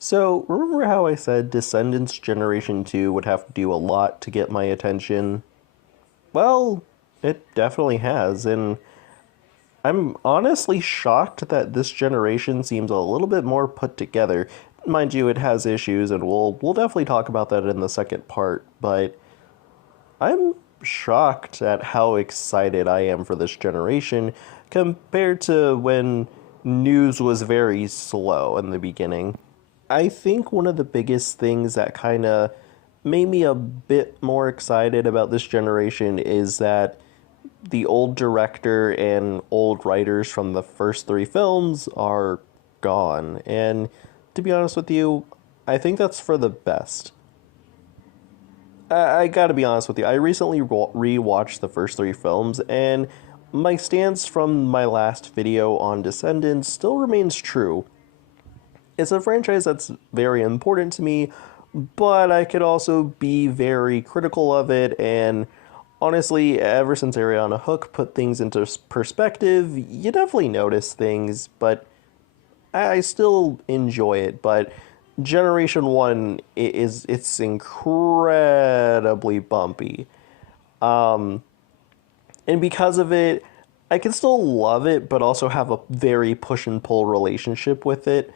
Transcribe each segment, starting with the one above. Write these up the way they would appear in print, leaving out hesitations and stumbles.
So, remember how I said Descendants Generation 2 would have to do a lot to get my attention? Well, it definitely has, and I'm honestly shocked that this generation seems a little bit more put together. Mind you, it has issues, and we'll definitely talk about that in the second part, but I'm shocked at how excited I am for this generation compared to when news was very slow in the beginning. I think one of the biggest things that kind of made me a bit more excited about this generation is that the old director and old writers from the first three films are gone. And to be honest with you, I think that's for the best. I gotta be honest with you, I recently rewatched the first three films, and my stance from my last video on Descendants still remains true. It's a franchise that's very important to me, but I could also be very critical of it. And honestly, ever since Ariana Hook put things into perspective, you definitely notice things, but I still enjoy it. But Generation 1 it's incredibly bumpy. And because of it, I can still love it, but also have a very push and pull relationship with it.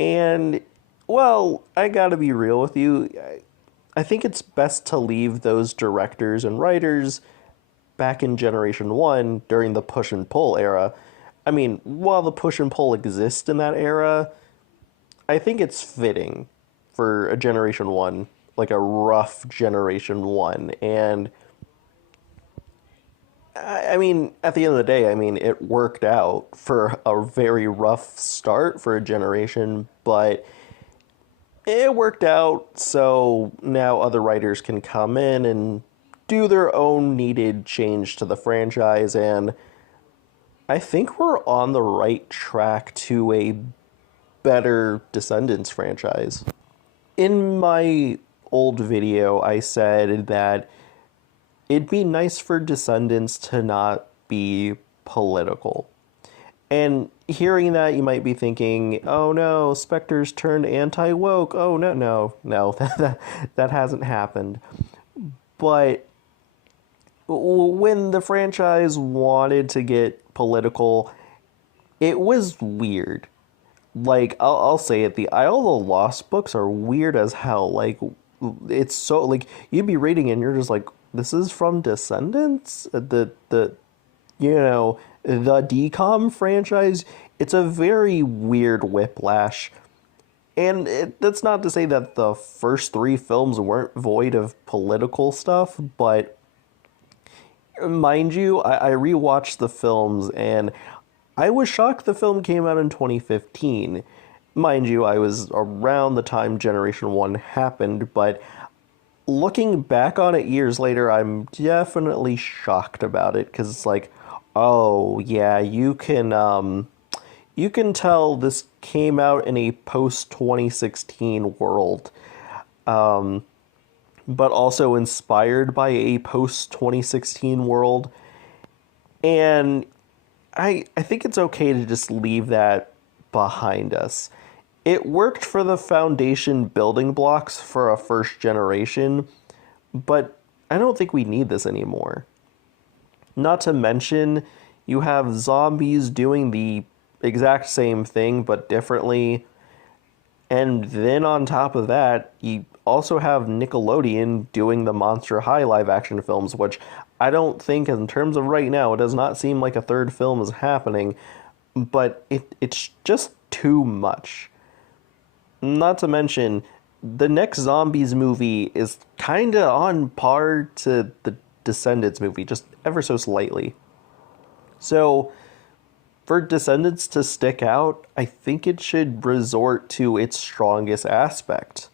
And, well, I gotta be real with you. I think it's best to leave those directors and writers back in Generation 1 during the push and pull era. I mean, while the push and pull exists in that era, I think it's fitting for a Generation 1, like a rough Generation 1. And, I mean, at the end of the day, I mean, it worked out for a very rough start for a generation, but it worked out, so now other writers can come in and do their own needed change to the franchise, and I think we're on the right track to a better Descendants franchise. In my old video, I said that it'd be nice for Descendants to not be political. And hearing that, you might be thinking, oh no, Spectre's turned anti woke. Oh no, no, no, that hasn't happened. But when the franchise wanted to get political, it was weird. Like, I'll say it, the Isle of the Lost books are weird as hell. Like, it's so, like, you'd be reading it and you're just like, this is from Descendants? The DCOM franchise, it's a very weird whiplash. And that's not to say that the first three films weren't void of political stuff, but mind you, I rewatched the films and I was shocked the film came out in 2015. Mind you, I was around the time Generation 1 happened, but looking back on it years later, I'm definitely shocked about it because it's like, oh yeah, you can tell this came out in a post 2016 world, but also inspired by a post 2016 world, and I think it's okay to just leave that behind us. It worked for the foundation building blocks for a first generation, but I don't think we need this anymore. Not to mention, you have zombies doing the exact same thing but differently, and then on top of that, you also have Nickelodeon doing the Monster High live action films, which I don't think, in terms of right now, it does not seem like a third film is happening, but it's just too much. Not to mention, the next Zombies movie is kinda on par to the Descendants movie, just ever so slightly. So, for Descendants to stick out, I think it should resort to its strongest aspect: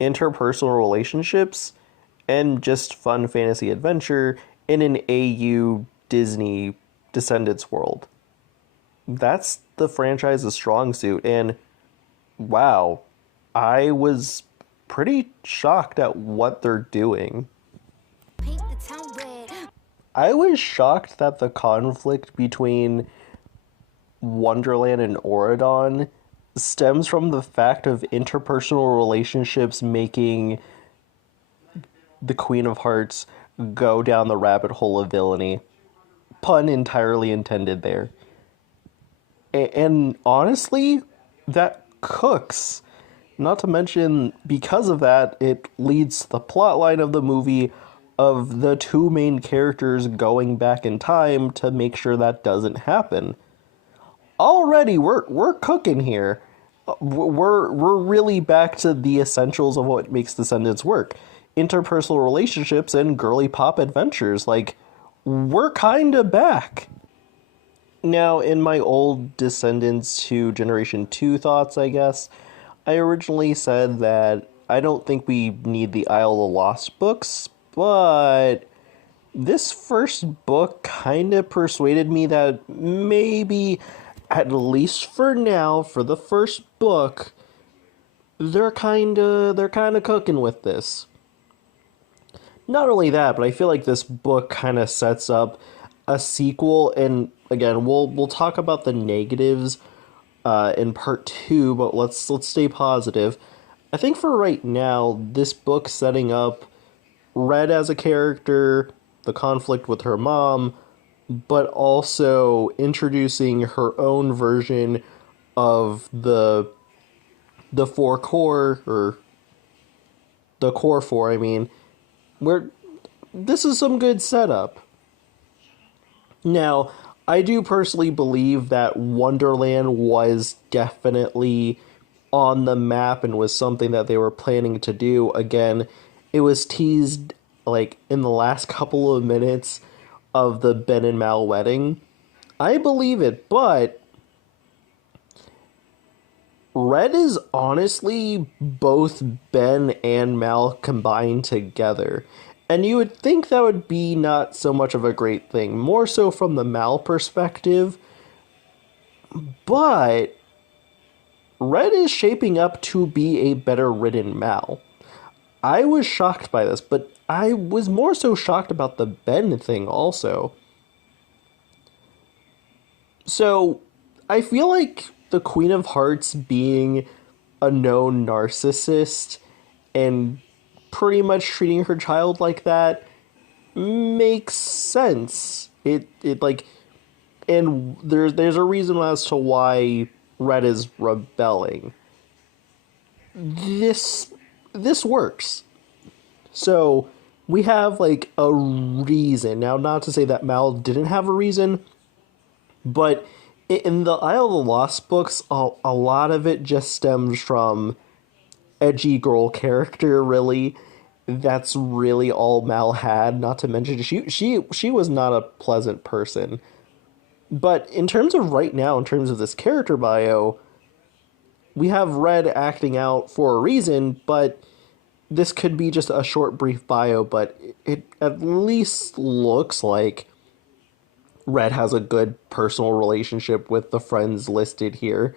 interpersonal relationships and just fun fantasy adventure in an AU Disney Descendants world. That's the franchise's strong suit, and wow, I was pretty shocked at what they're doing. I was shocked that the conflict between Wonderland and Auradon stems from the fact of interpersonal relationships making the Queen of Hearts go down the rabbit hole of villainy. Pun entirely intended there. And honestly, that cooks. Not to mention, because of that, it leads to the plotline of the movie of the two main characters going back in time to make sure that doesn't happen. Already, we're cooking here. We're really back to the essentials of what makes Descendants work: interpersonal relationships and girly pop adventures. Like, we're kind of back. Now, in my old Descendants to Generation 2 thoughts, I guess, I originally said that I don't think we need the Isle of the Lost books, but this first book kind of persuaded me that maybe, at least for now, for the first book, they're kind of cooking with this. Not only that, but I feel like this book kind of sets up a sequel, and again, we'll talk about the negatives in part two, but let's stay positive. I think for right now, this book setting up Red as a character, the conflict with her mom, but also introducing her own version of the four core, or the core four, I mean, where this is some good setup. Now, I do personally believe that Wonderland was definitely on the map and was something that they were planning to do. Again, it was teased like in the last couple of minutes of the Ben and Mal wedding. I believe it, but Red is honestly both Ben and Mal combined together. And you would think that would be not so much of a great thing, more so from the Mal perspective. But Red is shaping up to be a better written Mal. I was shocked by this, but I was more so shocked about the Ben thing also. So, I feel like the Queen of Hearts being a known narcissist and pretty much treating her child like that makes sense. It like, and there's a reason as to why Red is rebelling. This works. So we have like a reason. Now, not to say that Mal didn't have a reason, but in the Isle of the Lost books, a lot of it just stems from edgy girl character, really. That's really all Mal had, not to mention she was not a pleasant person. But in terms of right now, in terms of this character bio, we have Red acting out for a reason, but this could be just a short, brief bio, but it at least looks like Red has a good personal relationship with the friends listed here.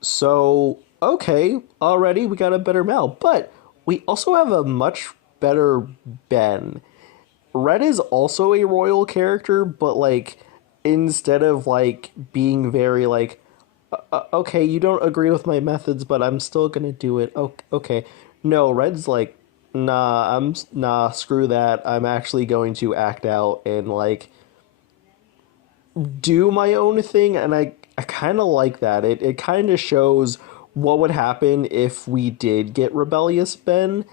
So, okay, already we got a better Mal, but we also have a much better Ben. Red is also a royal character, but like, instead of like being very like, okay, you don't agree with my methods, but I'm still gonna do it. Okay. No, Red's like, nah, screw that. I'm actually going to act out and like do my own thing, and I kind of like that. It kind of shows what would happen if we did get rebellious Ben,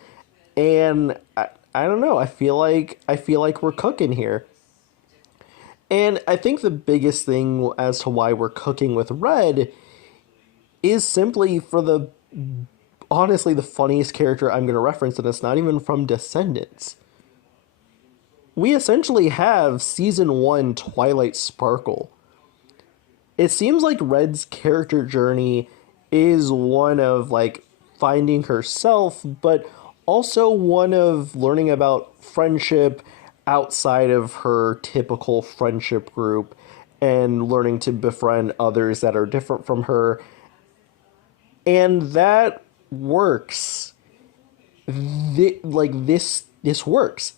and I don't know. I feel like we're cooking here. And I think the biggest thing as to why we're cooking with Red is simply for the honestly the funniest character I'm going to reference, and it's not even from Descendants. We essentially have season 1 Twilight Sparkle. It seems like Red's character journey is one of like finding herself, but also one of learning about friendship outside of her typical friendship group and learning to befriend others that are different from her. And that works. This works.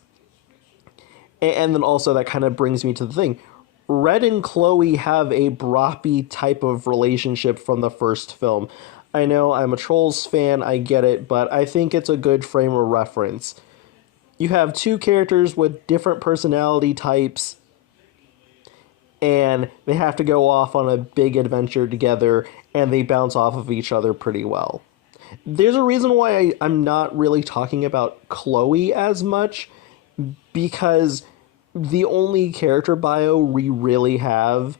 And then also that kind of brings me to the thing. Red and Chloe have a Broppy type of relationship from the first film. I know I'm a Trolls fan, I get it, but I think it's a good frame of reference. You have two characters with different personality types, and they have to go off on a big adventure together, and they bounce off of each other pretty well. There's a reason why I'm not really talking about Chloe as much, because the only character bio we really have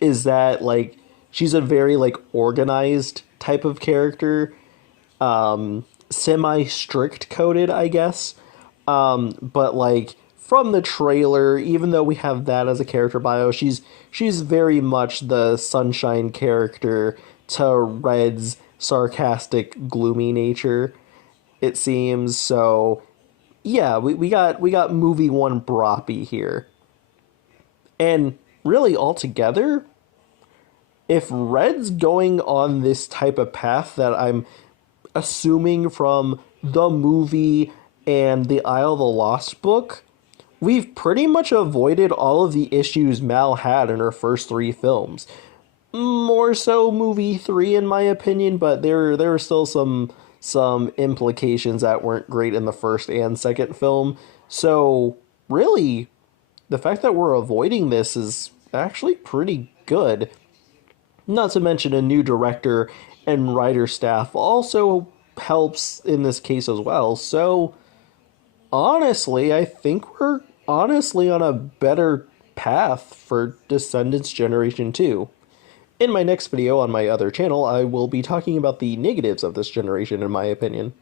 is that, like, she's a very, like, organized type of character, semi strict coded, I guess. But like from the trailer, even though we have that as a character bio, she's very much the sunshine character to Red's sarcastic, gloomy nature, it seems. So yeah, we got movie one Broppy here. And really altogether, if Red's going on this type of path that I'm assuming from the movie and the Isle of the Lost book, we've pretty much avoided all of the issues Mal had in her first three films. More so movie three, in my opinion, but there were still some implications that weren't great in the first and second film. So really, the fact that we're avoiding this is actually pretty good. Not to mention a new director and writer staff also helps in this case as well. So honestly, I think we're honestly on a better path for Descendants Generation 2. In my next video on my other channel, I will be talking about the negatives of this generation, in my opinion.